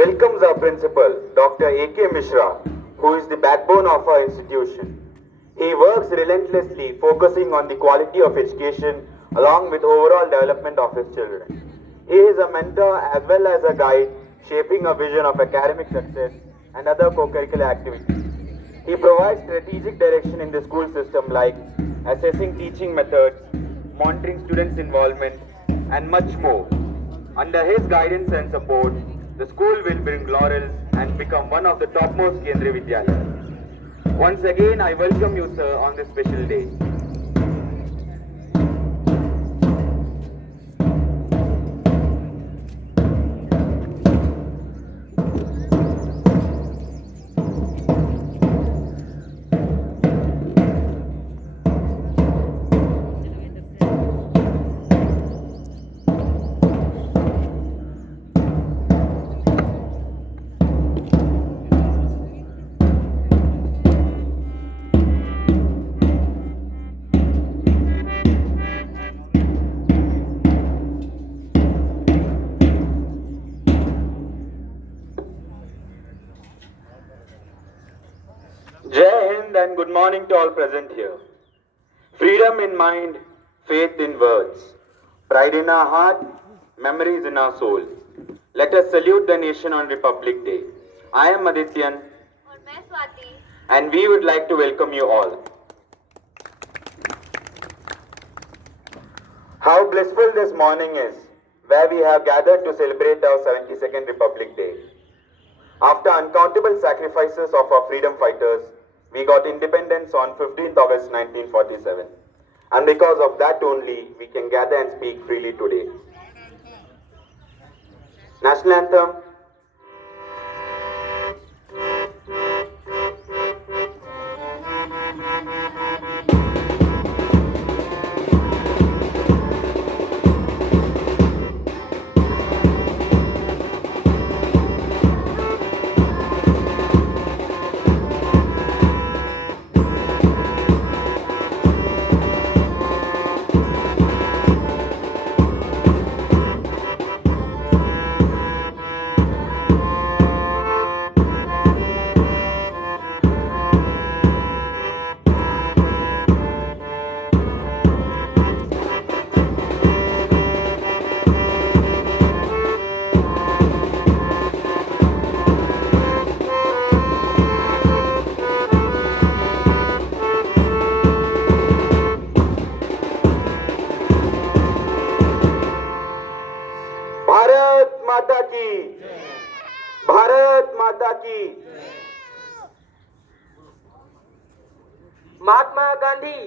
welcomes our principal, Dr. A.K. Mishra, who is the backbone of our institution. He works relentlessly focusing on the quality of education along with overall development of his children. He is a mentor as well as a guide, shaping a vision of academic success and other co-curricular activities. He provides strategic direction in the school system like assessing teaching methods, monitoring students' involvement, and much more. Under his guidance and support, the school will bring laurels and become one of the topmost Kendriya Vidyalayas. Once again, I welcome you, sir, on this special day. Jai Hind and good morning to all present here. Freedom in mind, faith in words, pride in our heart, memories in our soul. Let us salute the nation on Republic Day. I am Adityan. और मैं Swati And we would like to welcome you all. How blissful this morning is, where we have gathered to celebrate our 72nd Republic Day. After uncountable sacrifices of our freedom fighters, we got independence on 15th August 1947. And because of that only, we can gather and speak freely today. National Anthem. Bharat माता की भारत माता की महात्मा गांधी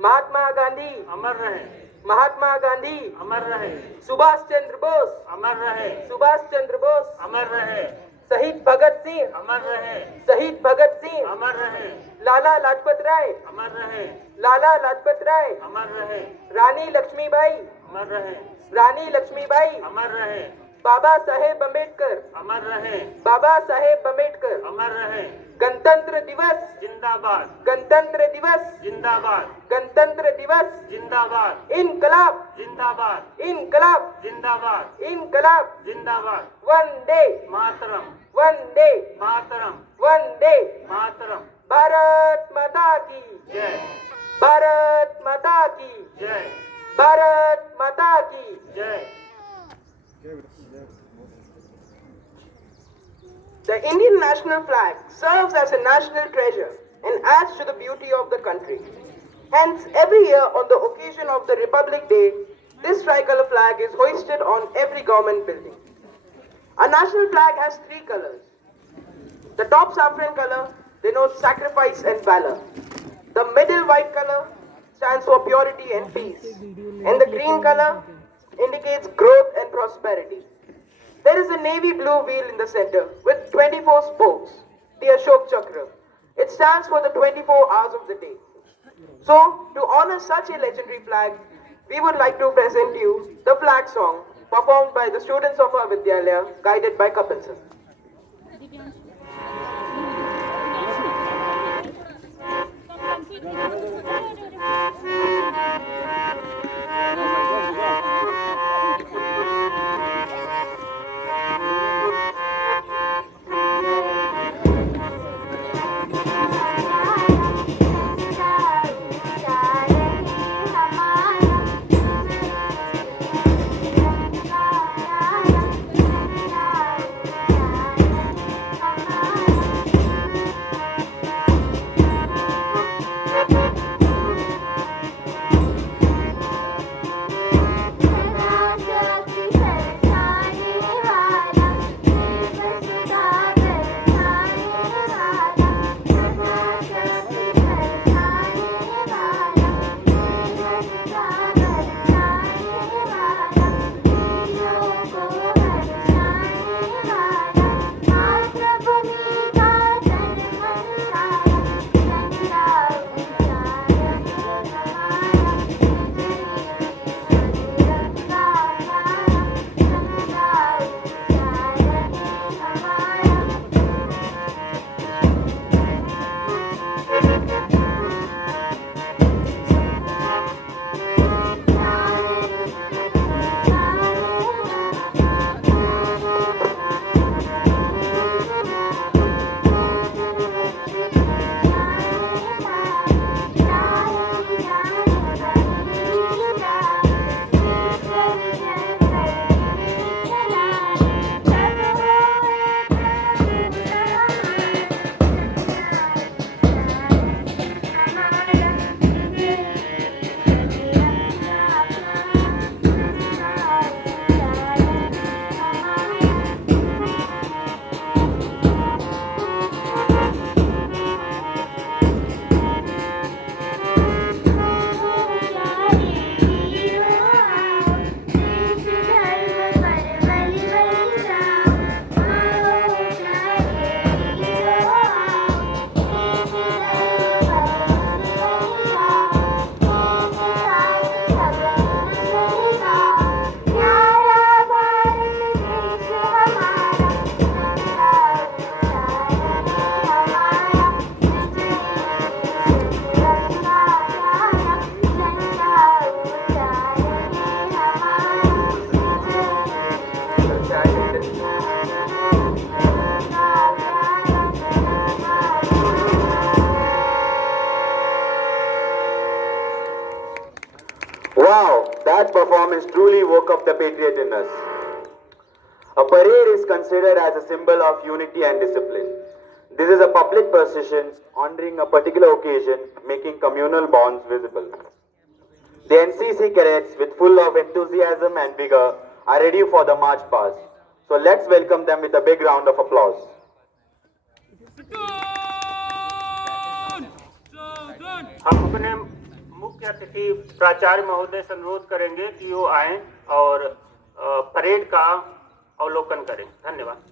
महात्मा गांधी अमर रहे, महात्मा गांधी अमर रहे, सुभाष चंद्र बोस अमर रहे, सुभाष चंद्र बोस अमर रहे, शहीद भगत सिंह अमर रहे, शहीद भगत सिंह अमर रहे, लाला लाजपत राय अमर रहे, लाला लाजपत राय अमर रहे, रानी लक्ष्मीबाई अमर रहे, रानी लक्ष्मीबाई अमर रहे, बाबा साहेब अम्बेडकर अमर रहे, बाबा साहेब अम्बेडकर अमर रहे, गणतंत्र दिवस जिंदाबाद, गणतंत्र दिवस जिंदाबाद, गणतंत्र दिवस जिंदाबाद, इनकलाब जिंदाबाद, इनकलाब जिंदाबाद, इनकलाब जिंदाबाद, वंदे मातरम, वंदे मातरम, वंदे मातरम, भारत माता की जय, भारत माता की जय, भारत माता की जय। The Indian national flag serves as a national treasure and adds to the beauty of the country. Hence, every year on the occasion of the Republic Day, this tricolor flag is hoisted on every government building. Our national flag has three colors. The top saffron color denotes sacrifice and valor. The middle white color stands for purity and peace. And the green color indicates growth and prosperity. There is a navy blue wheel in the center with 24 spokes, the Ashok Chakra. It stands for the 24 hours of the day. So, to honor such a legendary flag, we would like to present you the flag song performed by the students of our Vidyalaya, guided by Kapil sir. performance truly woke up the patriot in us. A parade is considered as a symbol of unity and discipline. This is a public procession honoring a particular occasion, making communal bonds visible. The NCC cadets, with full of enthusiasm and vigor, are ready for the march past. So let's welcome them with a big round of applause. हम अपने मुख्य अतिथि प्राचार्य महोदय से अनुरोध करेंगे कि वो आए और परेड का अवलोकन करें। धन्यवाद।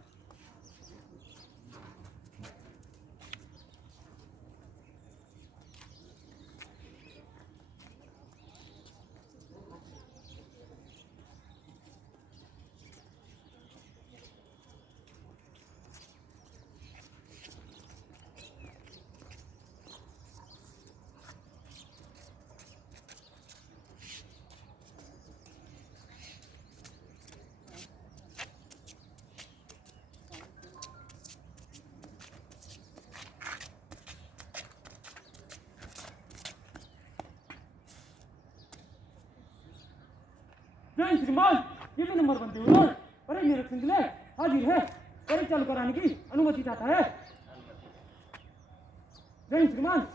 जय श्रीमान, ये तो नंबर बनते हुए बड़े निरीक्षण के लिए हाजिर है। परेड चालू कराने की अनुमति चाहता है। जय श्रीमान।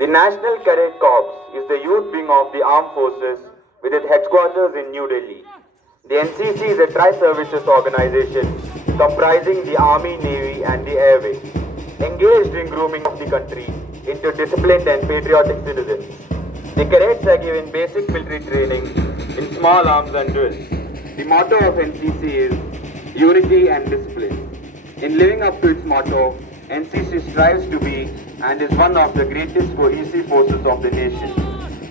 The National Cadet Corps is the youth wing of the armed forces with its headquarters in New Delhi. The NCC is a tri-services organization comprising the Army, Navy and the Air Wing, engaged in grooming of the country into disciplined and patriotic citizens. The cadets are given basic military training in small arms and drills. The motto of NCC is unity and discipline. In living up to its motto, NCC strives to be and is one of the greatest cohesive forces of the nation,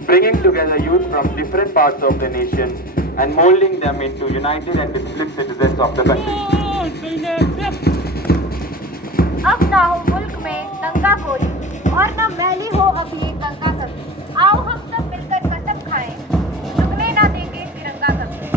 bringing together youth from different parts of the nation and molding them into united and disciplined citizens of the country. अब ना हो मुल्क में दंगा खोरी और ना मैली हो अब ये गंगा कभी। आओ हम सब मिलकर कसम खाएं, झुकने ना देंगे तिरंगा कभी।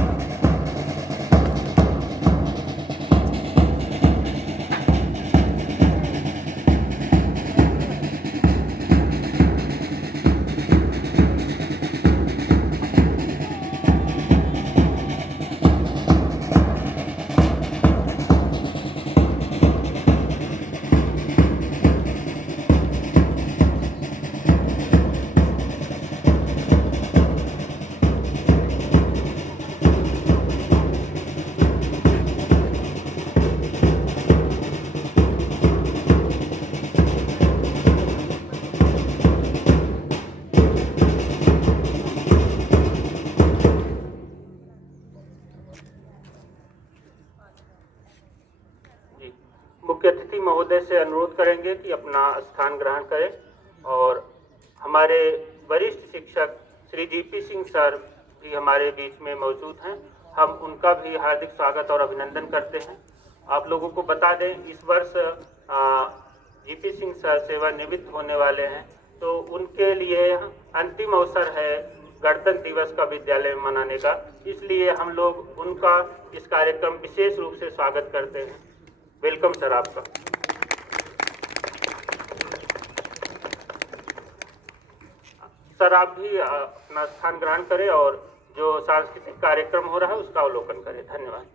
मुख्य अतिथि महोदय से अनुरोध करेंगे कि अपना स्थान ग्रहण करें और हमारे वरिष्ठ शिक्षक श्री जीपी सिंह सर भी हमारे बीच में मौजूद हैं। हम उनका भी हार्दिक स्वागत और अभिनंदन करते हैं। आप लोगों को बता दें, इस वर्ष जीपी सिंह सर सेवानिवृत्त होने वाले हैं, तो उनके लिए अंतिम अवसर है गणतंत्र दिवस का विद्यालय में मनाने का। इसलिए हम लोग उनका इस कार्यक्रम विशेष रूप से स्वागत करते हैं। वेलकम सर आपका। सर आप भी अपना स्थान ग्रहण करें और जो सांस्कृतिक कार्यक्रम हो रहा है उसका अवलोकन करें। धन्यवाद।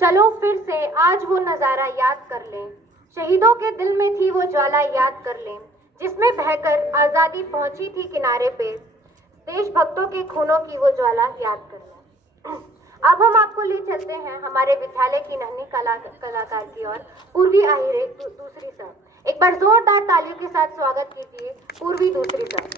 चलो फिर से आज वो नजारा याद कर लें, शहीदों के दिल में थी वो ज्वाला याद कर लें, जिसमें बहकर आजादी पहुंची थी किनारे पे, देशभक्तों के खूनों की वो ज्वाला याद कर लें। अब हम आपको ले चलते हैं हमारे विद्यालय की नन्ही कलाकार की ओर। पूर्वी आहिर दूसरी सर, एक बार जोरदार तालियों के साथ स्वागत कीजिए पूर्वी दूसरी sir.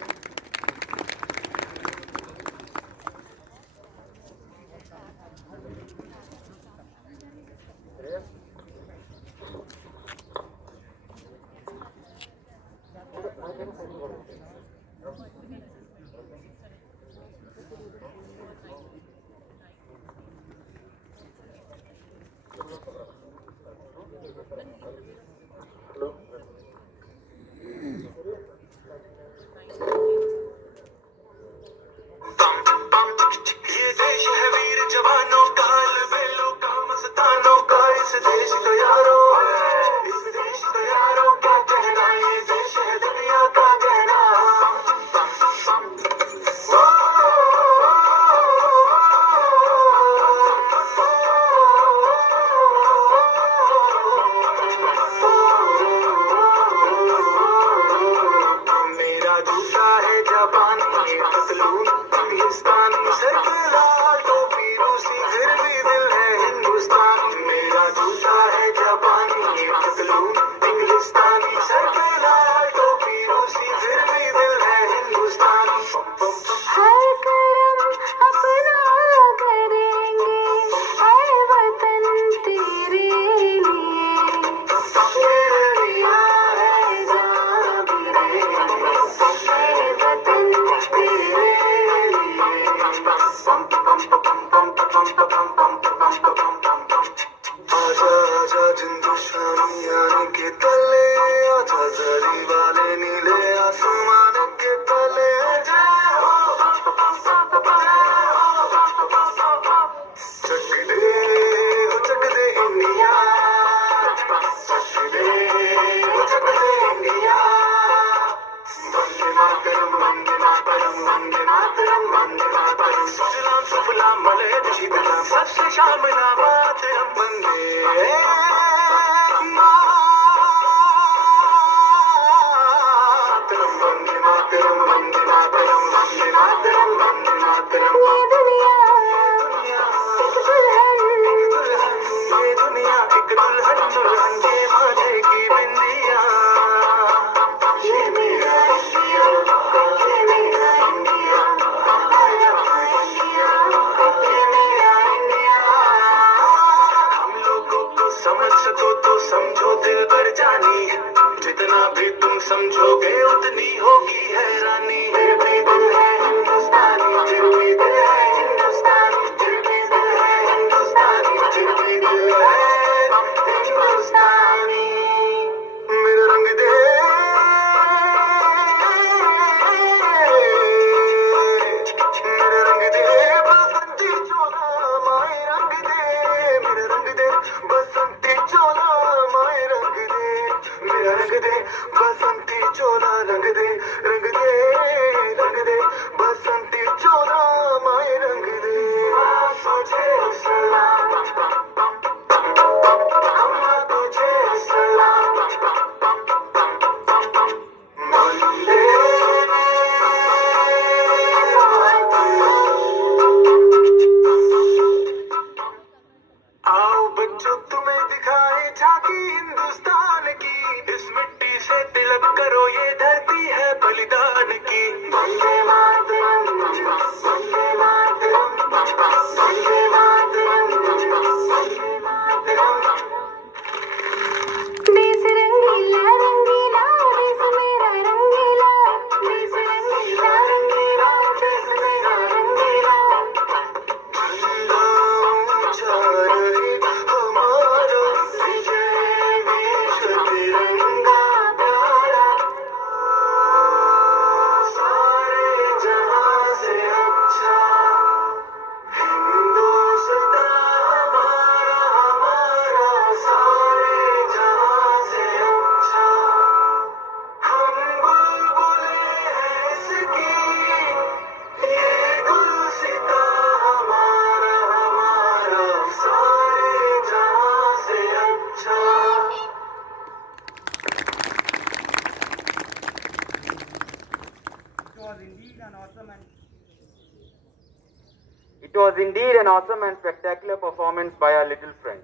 It was indeed an awesome and spectacular performance by our little friend.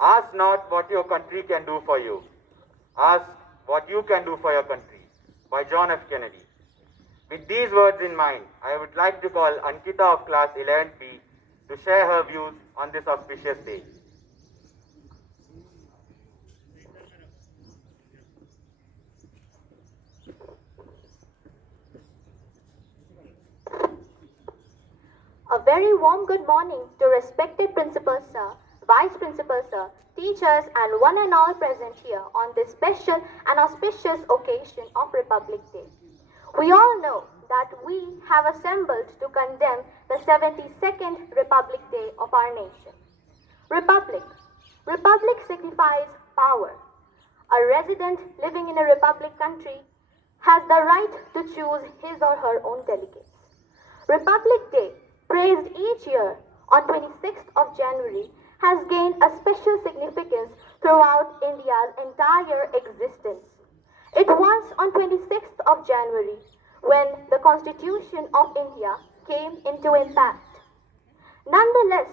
Ask not what your country can do for you. Ask what you can do for your country, by John F. Kennedy. With these words in mind, I would like to call Ankita of class 11B to share her views on this auspicious day. A very warm good morning to respected Principal Sir, Vice Principal Sir, teachers and one and all present here on this special and auspicious occasion of Republic Day. We all know that we have assembled to condemn the 72nd Republic Day of our nation. Republic. Republic signifies power. A resident living in a republic country has the right to choose his or her own delegates. Republic Day, praised each year on 26th of January, has gained a special significance throughout India's entire existence. It was on 26th of January when the Constitution of India came into impact. Nonetheless,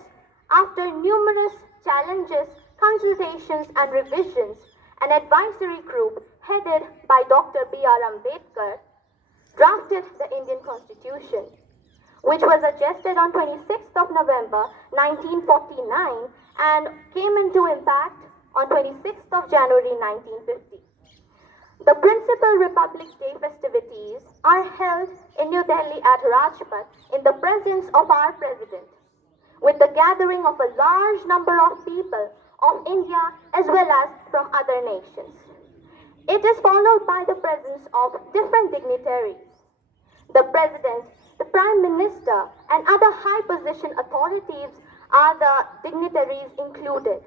after numerous challenges, consultations and revisions, an advisory group headed by Dr. B.R. Ambedkar drafted the Indian Constitution, which was adjusted on 26th of November 1949 and came into impact on 26th of January 1950. The principal Republic Day festivities are held in New Delhi at Rajpath in the presence of our President, with the gathering of a large number of people of India as well as from other nations. It is followed by the presence of different dignitaries. The President, the Prime Minister, and other high-position authorities are the dignitaries included.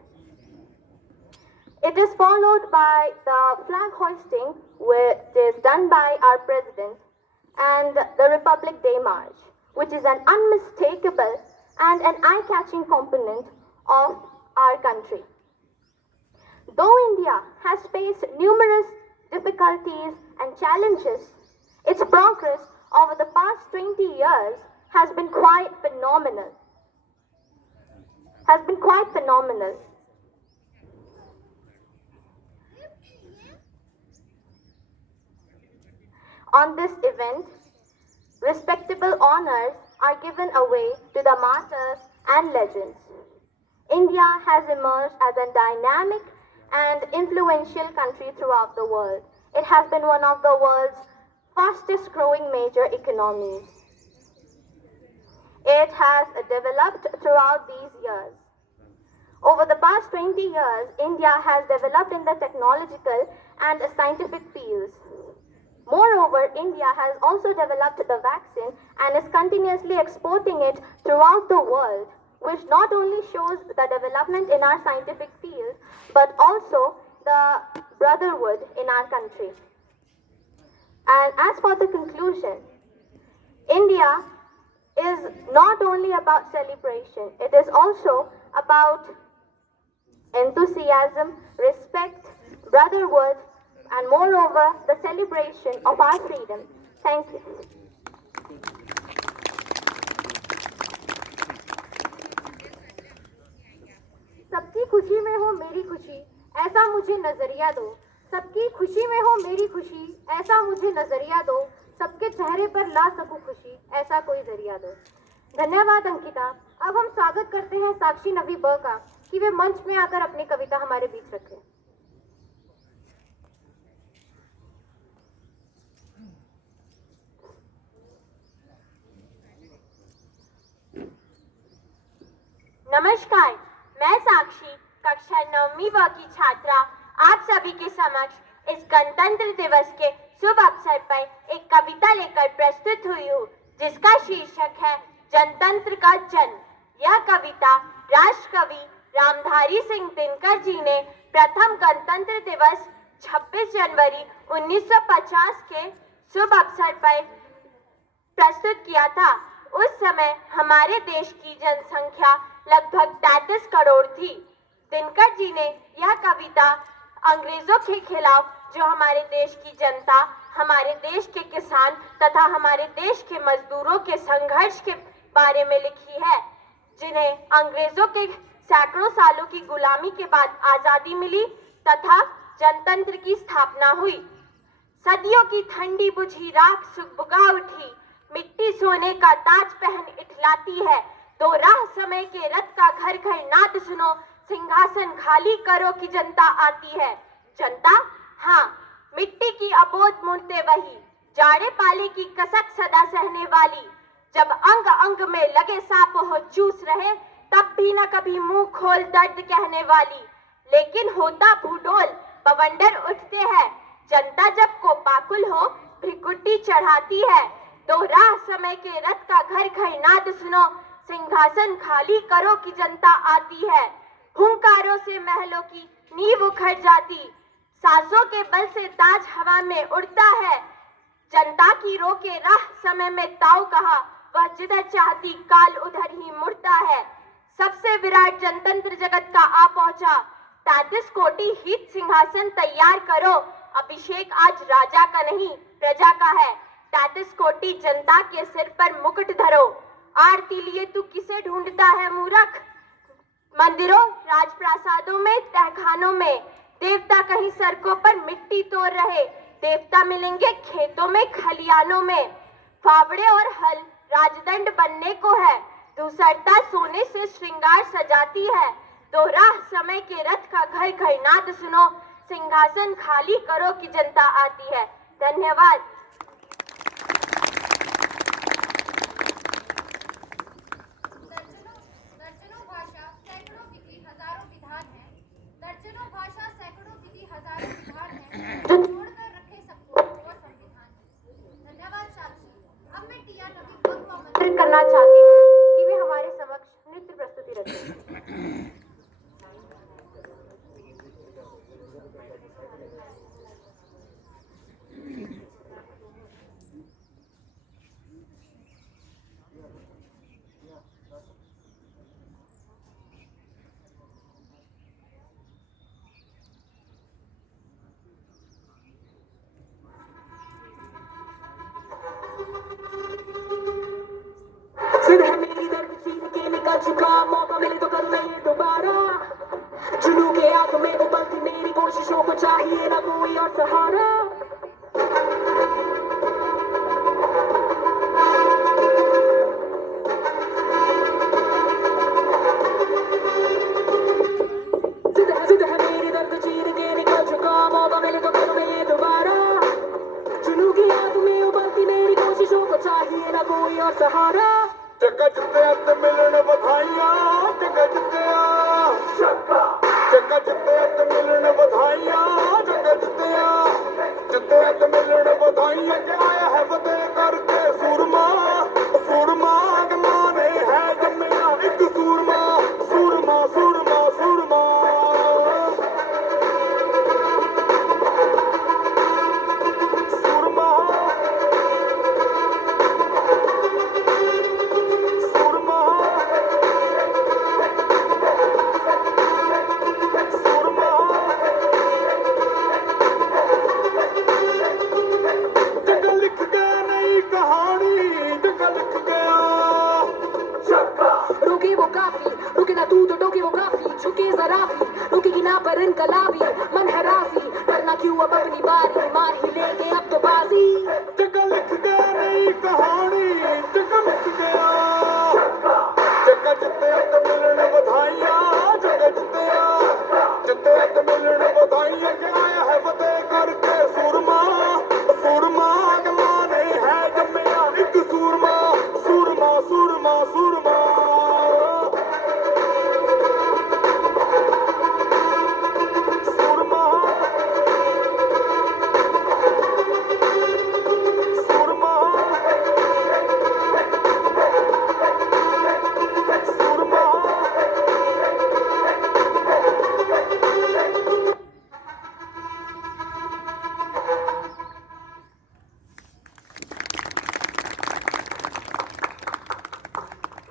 It is followed by the flag hoisting, which is done by our President, and the Republic Day March, which is an unmistakable and an eye-catching component of our country. Though India has faced numerous difficulties and challenges, its progress over the past 20 years has been quite phenomenal. On this event, respectable honors are given away to the martyrs and legends. India has emerged as a dynamic and influential country throughout the world. It has been one of the world's fastest growing major economies. It has developed throughout these years. Over the past 20 years, India has developed in the technological and scientific fields. Moreover, India has also developed the vaccine and is continuously exporting it throughout the world, which not only shows the development in our scientific field, but also the brotherhood in our country. And as for the conclusion, India is not only about celebration, it is also about enthusiasm, respect, brotherhood, and moreover, the celebration of our freedom. Thank you. सबकी खुशी में हो मेरी खुशी, ऐसा मुझे नजरिया दो। सबकी खुशी में हो मेरी खुशी, ऐसा मुझे नजरिया दो। सबके चेहरे पर ला सकूं खुशी, ऐसा कोई जरिया दो। धन्यवाद अंकिता। अब हम स्वागत करते हैं साक्षी नवी ब का कि वे मंच में आकर अपनी कविता हमारे बीच रखें। नमस्कार, मैं साक्षी कक्षा 9वीं व की छात्रा आप सभी के समक्ष इस गणतंत्र दिवस के शुभ अवसर पर एक कविता लेकर प्रस्तुत हुई हूँ, जिसका शीर्षक है जनतंत्र का जन्म। यह कविता राष्ट्र कवि रामधारी सिंह दिनकर जी ने प्रथम गणतंत्र दिवस 26 जनवरी 1950 के शुभ अवसर पर प्रस्तुत किया था। उस समय हमारे देश की जनसंख्या लगभग 33 करोड़ थी। दिनकर जी ने यह कविता अंग्रेजों के खिलाफ जो हमारे देश की जनता, हमारे देश के किसान तथा हमारे देश के मजदूरों के संघर्ष के बारे में लिखी है, जिन्हें अंग्रेजों के सैकड़ों सालों की गुलामी के बाद आजादी मिली तथा जनतंत्र की स्थापना हुई। सदियों की ठंडी बुझी राख सुगबुगा उठी, मिट्टी सोने का ताज पहन इठलाती है। दो राह समय के रथ का घर घर नाद सुनो, सिंहासन खाली करो कि जनता आती है। जनता, हाँ, मिट्टी की अबोध मूर्तें वही, जाड़े पाले की कसक सदा सहने वाली। जब अंग अंग में लगे सांप हो चूस रहे, तब भी न कभी मुंह खोल दर्द कहने वाली। लेकिन होता भूडोल, बवंडर उठते हैं। जनता जब को पाकुल हो, भ्रिकुटी चढ़ाती है। दो राह समय के रथ का घर घर नाद सुनो, सिंहासन खाली करो कि जनता आती है। हुंकारों से महलों की नींव उखड़ जाती, सांसों के बल से ताज हवा में उड़ता है। जनता की रोके राह समय में ताऊ कहा, वह जिधर चाहती काल उधर ही मुड़ता है। सबसे विराट जनतंत्र जगत का आ पहुंचा, 33 कोटि हित सिंहासन तैयार करो। अभिषेक आज राजा का नहीं, प्रजा का है। 33 कोटि जनता के सिर पर मुकुट धरो। आरती लिए तू किसे ढूंढता है मूर्ख? मंदिरों, राजप्रासादों में, तहखानों में देवता कहीं सड़कों पर मिट्टी तोड़ रहे। देवता मिलेंगे खेतों में, खलियानों में। फावड़े और हल राजदंड बनने को है, दूसरता सोने से श्रृंगार सजाती है। दो राह समय के रथ का घर घर नाद सुनो, सिंहासन खाली करो कि जनता आती है। धन्यवाद। दर्जनों भाषा सैकड़ों विधि हजारों विधान है। दर्जनों भाषा सैकड़ों विधि हजारों विधान है, जो जोड़कर रखे सबको वो संविधान है। धन्यवाद साक्षी। अब मैं टिया नवीन को आमंत्रित करना चाहती हूँ कि वे हमारे समक्ष नृत्य प्रस्तुति रखें। जिद है मेरी दर्द चीर के निकल चुका, मौका मिले तो कर मैं ये दोबारा। जुनू के आग में उबलती मेरी कोशिशों को चाहिए ना कोई और सहारा। जिद है मेरी दर्द चीर के निकल चुका, मौका मिले तो कर मैं ये दोबारा। जुनू की आग में उबलती मेरी कोशिशों को चाहिए ना कोई और सहारा। जगह जिते ते मिलन बधाइयां, जगह जिते जगह जिते ते मिलन बधाइयां, जगह जिते ते मिलन बधाइयां। के आया है फतेह करके सूरमा, सूरमा के माने है जम्मिया एक सूरमा, सूरमा सूरमा सूरमा। रुके ना तू तो डोके वो काफी, झुके जरा भी रुकेगी ना पर इनकलाबी। मन है राजी, करना क्यों अब अपनी बारी, मार ही लेंगे अब तो बाजी। जगह लिख गया नई कहानी, जगह लिख गया। जगह जिते ते मिलन बधाइयां, जगह जिते ते मिलन बधाइयां। के आया है फतेह करके सूरमा, सूरमा के माने है जम्मिया एक सूरमा, सूरमा सूरमा सूरमा।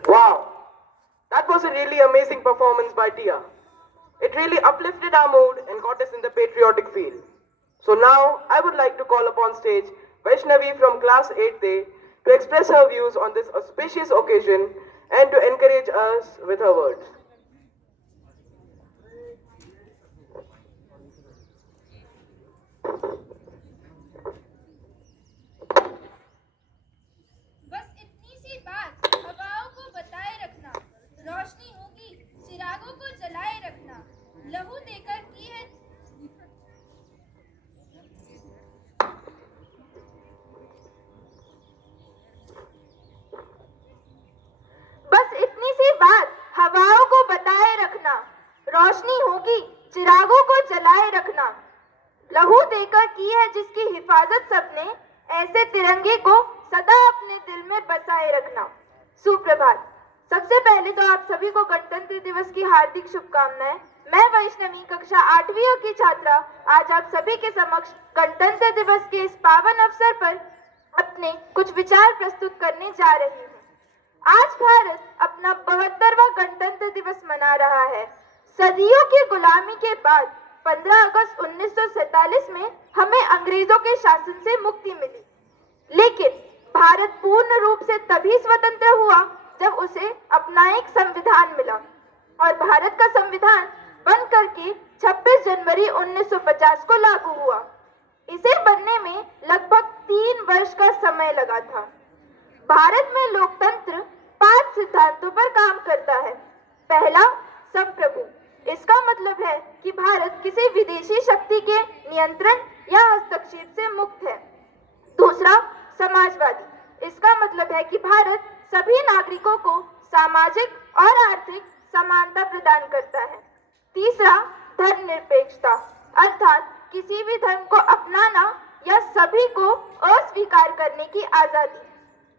Wow, that was a really amazing performance by Tia. It really uplifted our mood and got us in the patriotic feel. So now I would like to call upon stage Vaishnavi from class 8th A to express her views on this auspicious occasion and to encourage us with her words. बस इतनी सी बात हवाओं को बताए रखना, रोशनी होगी चिरागों को जलाए रखना, लहू देकर की है बस इतनी सी बात हवाओं को बताए रखना, रोशनी होगी चिरागों को जलाए रखना, लहू देकर की है जिसकी हिफाजत सबने, ऐसे तिरंगे को सदा अपने दिल में बसाए रखना। सुप्रभात। सबसे पहले तो आप सभी को गणतंत्र दिवस की हार्दिक शुभकामनाएं। मैं वैष्णवी कक्षा 8वीं की छात्रा आज आप सभी के समक्ष गणतंत्र दिवस के इस पावन अवसर पर अपने कुछ विचार प्रस्तुत करने जा रही हूँ। आज भारत अपना 72वां गणतंत्र दिवस मना रहा है। सदियों की गुलामी के बाद 15 अगस्त 1947 में हमें अंग्रेजों के शासन से मुक्ति मिली, लेकिन भारत पूर्ण रूप से तभी स्वतंत्र हुआ जब उसे अपना एक संविधान मिला और भारत का संविधान बन करके 26 जनवरी 1950 को लागू हुआ। इसे बनने में लगभग 3 वर्ष का समय लगा था। भारत में लोकतंत्र 5 सिद्धांतों पर काम करता है। पहला, संप्रभु। इसका मतलब है कि भारत किसी विदेशी शक्ति के नियंत्रण या हस्तक्षेप से मुक्त है। दूसरा, समाजवादी। इसका मतलब है कि भारत सभी नागरिकों को सामाजिक और आर्थिक समानता प्रदान करता है। तीसरा, धर्मनिरपेक्षता, अर्थात किसी भी धर्म को अपनाना या सभी को अस्वीकार करने की आजादी।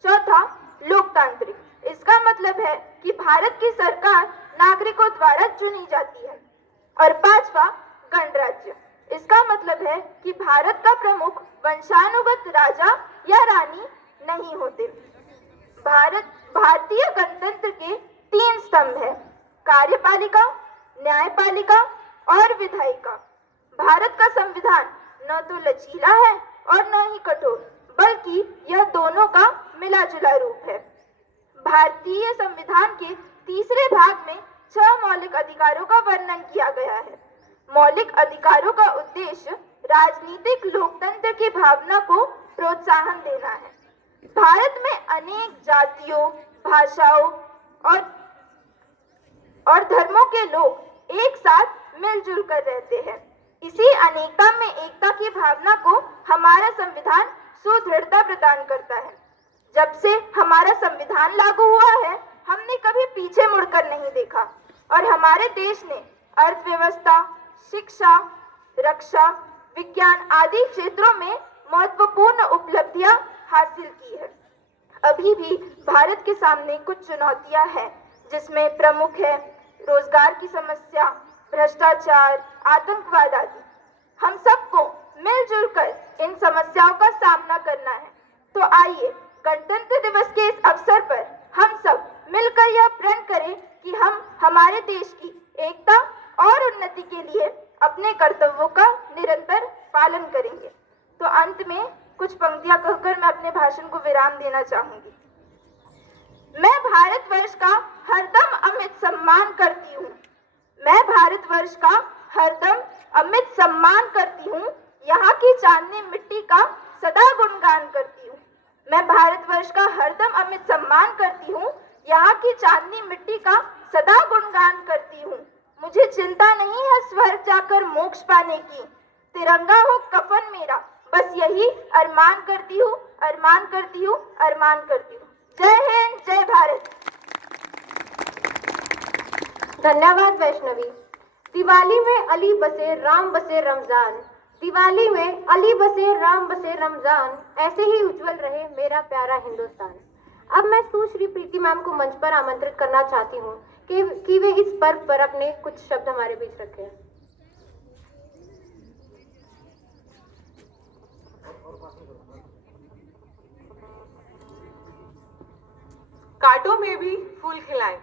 चौथा, लोकतांत्रिक। इसका मतलब है कि भारत की सरकार नागरिकों द्वारा चुनी जाती है। और पांचवा, गणराज्य। इसका मतलब है कि भारत का प्रमुख वंशानुगत राजा या रानी नहीं होते। भारतीय गणतंत्र के 3 स्तंभ हैं: कार्यपालिका, न्यायपालिका और विधायिका। भारत का संविधान न तो लचीला है और न ही कठोर, बल्कि यह दोनों का मिला जुला रूप है। भारतीय संविधान के तीसरे भाग में 6 मौलिक अधिकारों का वर्णन किया गया है। मौलिक अधिकारों का उद्देश्य राजनीतिक लोकतंत्र की भावना को प्रोत्साहन देना है। भारत में अनेक जातियों, भाषाओं और धर्मों के लोग एक साथ मिलजुल कर रहते हैं। इसी अनेकता में एकता की भावना को हमारा संविधान सुदृढ़ता प्रदान करता है। जब से हमारा संविधान लागू हुआ है, हमने कभी पीछे मुड़कर नहीं देखा और हमारे देश ने अर्थव्यवस्था, शिक्षा, रक्षा, विज्ञान आदि क्षेत्रों में महत्वपूर्ण उपलब्धियां हासिल की है। अभी भी भारत के सामने कुछ चुनौतियां हैं, जिसमें प्रमुख है रोजगार की समस्या, भ्रष्टाचार, आतंकवाद आदि। हम सबको मिलजुल कर इन समस्याओं का सामना करना है। तो आइए गणतंत्र दिवस के इस अवसर पर हम सब मिलकर यह प्रण करें कि हम हमारे देश की एकता और उन्नति के लिए अपने कर्तव्यों का निरंतर पालन करेंगे। तो अंत में कुछ पंक्तियां कहकर मैं अपने भाषण को विराम देना चाहूंगी। मैं भारतवर्ष का हरदम अमित सम्मान करती हूँ। मैं भारतवर्ष का हरदम अमित सम्मान करती हूँ। यहाँ की चांदनी मिट्टी का सदा गुणगान करती हूँ। मैं भारतवर्ष का हरदम अमित सम्मान करती हूँ। यहाँ की चांदनी मिट्टी का सदा गुणगान करती हूँ। मुझे चिंता नहीं है स्वर्ग जाकर मोक्ष पाने की। तिरंगा हो कफन मेरा, बस यही अरमान करती हूँ, अरमान करती हूँ, अरमान करती हूँ। जय हिंद, जय भारत। धन्यवाद वैष्णवी। दिवाली में अली बसे राम बसे रमजान, दिवाली में अली बसे राम बसे रमजान, ऐसे ही उज्जवल रहे मेरा प्यारा हिंदुस्तान। अब मैं सुश्री प्रीति मैम को मंच पर आमंत्रित करना चाहती हूँ कि वे इस पर्व पर अपने कुछ शब्द हमारे बीच रखें। कांटों में भी फूल खिलाएं,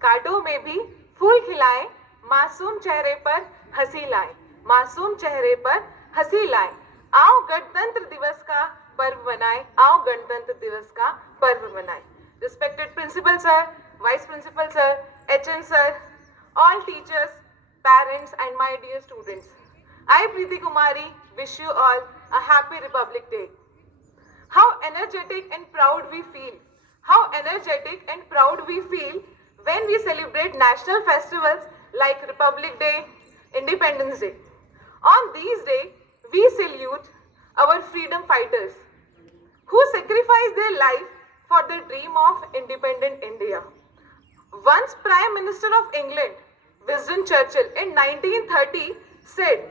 कांटों में भी फूल खिलाएं, मासूम चेहरे पर हंसी लाएं, मासूम चेहरे पर हंसी लाएं। आओ गणतंत्र दिवस का पर्व मनाएं, आओ गणतंत्र दिवस का पर्व मनाएं। Respected Principal Sir, Vice Principal Sir, HM Sir, all teachers, parents and my dear students. I, Preeti Kumari, wish you all a happy Republic Day. How energetic and proud we feel. How energetic and proud we feel when we celebrate national festivals like Republic Day, Independence Day. On these days, we salute our freedom fighters who sacrificed their life for the dream of independent India. Once Prime Minister of England, Winston Churchill, in 1930 said